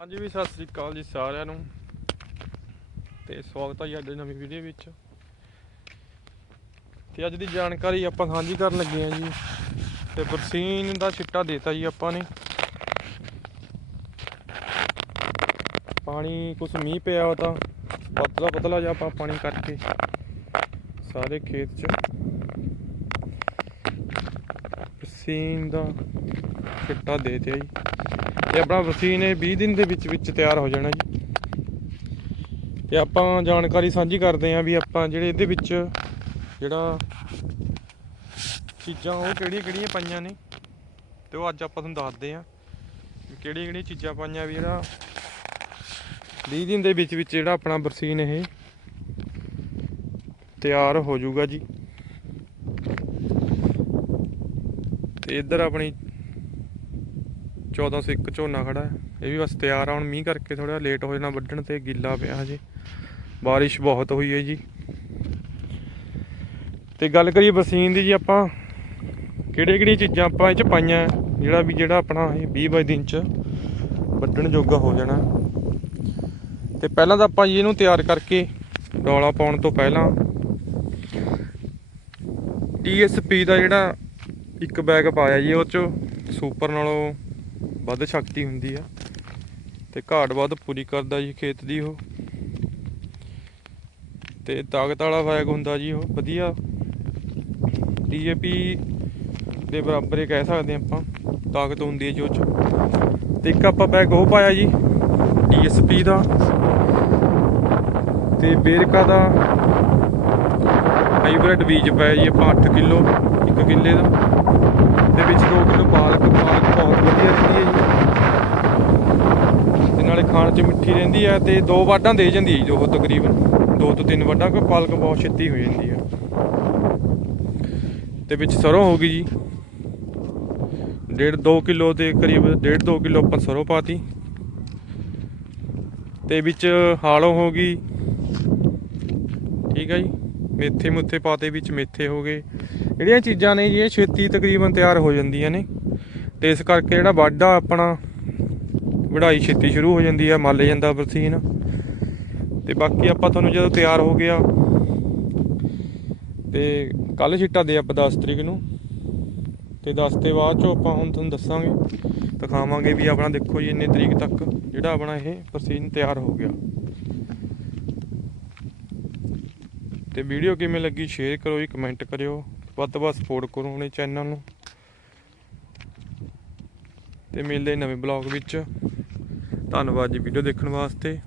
ਹਾਂਜੀ ਵੀ ਸਤਿ ਸ੍ਰੀ ਅਕਾਲ ਜੀ ਸਾਰਿਆਂ ਨੂੰ। ਤੇ ਸਵਾਗਤ ਹੈ ਜੀ ਅੱਜ ਨਵੀਂ ਵੀਡੀਓ ਵਿੱਚ। ਤੇ ਅੱਜ ਦੀ ਜਾਣਕਾਰੀ ਆਪਾਂ ਸਾਂਝੀ ਕਰਨ ਲੱਗੇ ਹਾਂ ਜੀ। ਤੇ ਬਰਸੀਨ ਦਾ ਛਿੱਟਾ ਦੇਤਾ ਜੀ ਆਪਾਂ ਨੇ। ਪਾਣੀ, ਕੁਛ ਮੀਂਹ ਪਿਆ ਉਹ ਤਾਂ ਪਤਲਾ ਪਤਲਾ ਜਿਹਾ ਆਪਾਂ ਪਾਣੀ ਕਰਕੇ ਸਾਰੇ ਖੇਤ 'ਚ ਬਰਸੀਨ ਦਾ ਛਿੱਟਾ ਦੇ ਦਿਆ ਜੀ। ਤੇ ਆਪਣਾ ਵਸੀਨ ਇਹ 20 ਦਿਨ ਦੇ ਵਿੱਚ ਵਿੱਚ ਤਿਆਰ ਹੋ ਜਾਣਾ ਜੀ। ਤੇ ਆਪਾਂ ਜਾਣਕਾਰੀ ਸਾਂਝੀ ਕਰਦੇ ਆਂ ਵੀ ਆਪਾਂ ਜਿਹੜੇ ਇਹਦੇ ਵਿੱਚ ਜਿਹੜਾ ਚੀਜ਼ਾਂ ਉਹ ਕਿਹੜੀਆਂ ਕਿਹੜੀਆਂ ਪਾਈਆਂ ਨੇ ਤੇ ਉਹ ਅੱਜ ਆਪਾਂ ਤੁਹਾਨੂੰ ਦੱਸਦੇ ਆਂ ਕਿਹੜੀਆਂ ਕਿਹੜੀਆਂ ਚੀਜ਼ਾਂ ਪਾਈਆਂ ਵੀ ਜਿਹੜਾ 20 ਦਿਨ ਦੇ ਵਿੱਚ ਵਿੱਚ ਜਿਹੜਾ ਆਪਣਾ ਬਰਸੀਨ ਇਹ ਤਿਆਰ ਹੋ ਜਾਊਗਾ ਜੀ। ਤੇ ਇੱਧਰ ਆਪਣੀ 1401 ਝੋਨਾ ਖੜਾ ਹੈ। ਇਹ ਵੀ ਬਸ ਤਿਆਰ ਆ, ਹੁਣ ਮੀਂਹ ਕਰਕੇ ਥੋੜਾ ਲੇਟ ਹੋ ਜਾਣਾ ਵੱਢਣ ਤੇ ਗਿੱਲਾ ਪਿਆ ਹਜੇ। ਬਾਰਿਸ਼ ਬਹੁਤ ਹੋਈ ਹੈ ਜੀ। ਤੇ ਗੱਲ ਕਰੀਏ ਬਰਸੀਨ ਦੀ ਜੀ ਆਪਾਂ, ਕਿਹੜੇ ਕਿਹੜੀਆਂ ਚੀਜ਼ਾਂ ਆਪਾਂ ਇਹ ਚ ਪਾਈਆਂ, ਜਿਹੜਾ ਵੀ ਜਿਹੜਾ ਆਪਣਾ ਇਹ 20 ਬਾਈ ਦਿਨ ਚ ਵੱਢਣ ਜੋਗਾ ਹੋ ਜਾਣਾ। ਤੇ ਪਹਿਲਾਂ ਤਾਂ ਆਪਾਂ ਜੀ ਇਹਨੂੰ ਤਿਆਰ ਕਰਕੇ ਡੋਲਾ ਪਾਉਣ ਤੋਂ ਪਹਿਲਾਂ TSP ਦਾ ਜਿਹੜਾ ਇੱਕ ਬੈਗ ਪਾਇਆ ਜੀ, ਉਹ ਚ ਸੁਪਰ ਨਾਲੋਂ ਵੱਧ ਸ਼ਕਤੀ ਹੁੰਦੀ ਆ। ਤੇ ਘਾਟ ਵੱਧ ਪੂਰੀ ਕਰਦਾ ਜੀ ਖੇਤ ਦੀ ਉਹ। ਤੇ ਤਾਕਤ ਵਾਲਾ ਬੈਗ ਹੁੰਦਾ ਜੀ ਉਹ, ਵਧੀਆ। ਡੀਏਪੀ ਦੇ ਬਰਾਬਰ ਹੀ ਕਹਿ ਸਕਦੇ ਆਪਾਂ, ਤਾਕਤ ਹੁੰਦੀ ਹੈ ਜੋ ਉਹ ਚ। ਤੇ ਇੱਕ ਆਪਾਂ ਬੈਗ ਉਹ ਪਾਇਆ ਜੀ ਡੀਐਸਪੀ ਦਾ। ਤੇ ਬੇਰਕਾ ਦਾ ਹਾਈਬ੍ਰਿਡ ਬੀਜ ਪਾਇਆ ਜੀ ਆਪਾਂ 8 ਕਿਲੋ, ਇੱਕ ਕਿੱਲੇ ਦਾ। ਤੇ ਵਿੱਚ 2 ਕਿਲੋ ਪਾਲਕ ਪਾਲਕ ਬਹੁਤ ਵਧੀਆ ਰਹਿੰਦੀ ਹੈ ਜੀ ਤੇ ਨਾਲੇ ਖਾਣ 'ਚ ਮਿੱਠੀ ਰਹਿੰਦੀ ਹੈ ਤੇ ਦੋ ਵਾਢਾਂ ਦੇ ਜਾਂਦੀ ਹੈ ਜੀ ਉਹ ਤਕਰੀਬਨ। ਦੋ ਤੋਂ ਤਿੰਨ ਵਾਢਾਂ ਕੋਈ ਪਾਲਕ ਬਹੁਤ ਛੇਤੀ ਹੋ ਜਾਂਦੀ ਹੈ ਤੇ ਵਿੱਚ ਸਰੋਂ ਹੋ ਗਈ ਜੀ। ਡੇਢ 2 ਕਿਲੋ ਦੇ ਕਰੀਬ ਡੇਢ 2 ਕਿਲੋ ਆਪਾਂ ਸਰੋਂ ਪਾਤੀ। ਤੇ ਵਿੱਚ ਹਾਲੋਂ ਹੋ ਗਈ। ਠੀਕ ਹੈ ਜੀ। ਮੇਥੇ ਮੁੱਥੇ ਪਾਤੇ ਵਿੱਚ ਮੇਥੇ ਹੋ ਗਏ। ਜਿਹੜੀਆਂ ਚੀਜ਼ਾਂ ਨੇ ਜੀ, ਇਹ ਛੇਤੀ ਤਕਰੀਬਨ ਤਿਆਰ ਹੋ ਜਾਂਦੀਆਂ ਨੇ। ਤੇ ਇਸ ਕਰਕੇ ਜਿਹੜਾ ਵਾਢਾ ਆਪਣਾ ਵਢਾਈ ਛੇਤੀ ਸ਼ੁਰੂ ਹੋ ਜਾਂਦੀ ਆ, ਮੱਲ ਜਾਂਦਾ ਬਰਸੀਨ। ਤੇ ਬਾਕੀ ਆਪਾਂ ਤੁਹਾਨੂੰ ਜਦੋਂ ਤਿਆਰ ਹੋ ਗਿਆ ਤੇ ਕੱਲ ਛਿੱਟਾ ਦੇ ਆਪਾਂ 10 ਤਰੀਕ ਨੂੰ। ਤੇ 10 ਤੇ ਬਾਅਦ ਚੋਂ ਆਪਾਂ ਹੁਣ ਤੁਹਾਨੂੰ ਦੱਸਾਂਗੇ, ਦਿਖਾਵਾਂਗੇ ਵੀ ਆਪਣਾ ਦੇਖੋ ਜੀ ਇੰਨੇ ਤਰੀਕ ਤੱਕ ਜਿਹੜਾ ਆਪਣਾ ਇਹ ਬਰਸੀਨ ਤਿਆਰ ਹੋ ਗਿਆ। ਤੇ ਵੀਡੀਓ ਕਿਵੇਂ ਲੱਗੀ ਸ਼ੇਅਰ ਕਰੋ ਜੀ, ਕਮੈਂਟ ਕਰਿਓ। ਵੱਧ ਤੋਂ ਵੱਧ ਸਪੋਰਟ ਕਰੋ ਆਪਣੇ ਚੈਨਲ ਨੂੰ। ਤੇ ਮਿਲਦੇ ਨਵੇਂ ਬਲੌਗ ਵਿੱਚ। ਧੰਨਵਾਦ ਜੀ ਵੀਡੀਓ ਦੇਖਣ ਵਾਸਤੇ।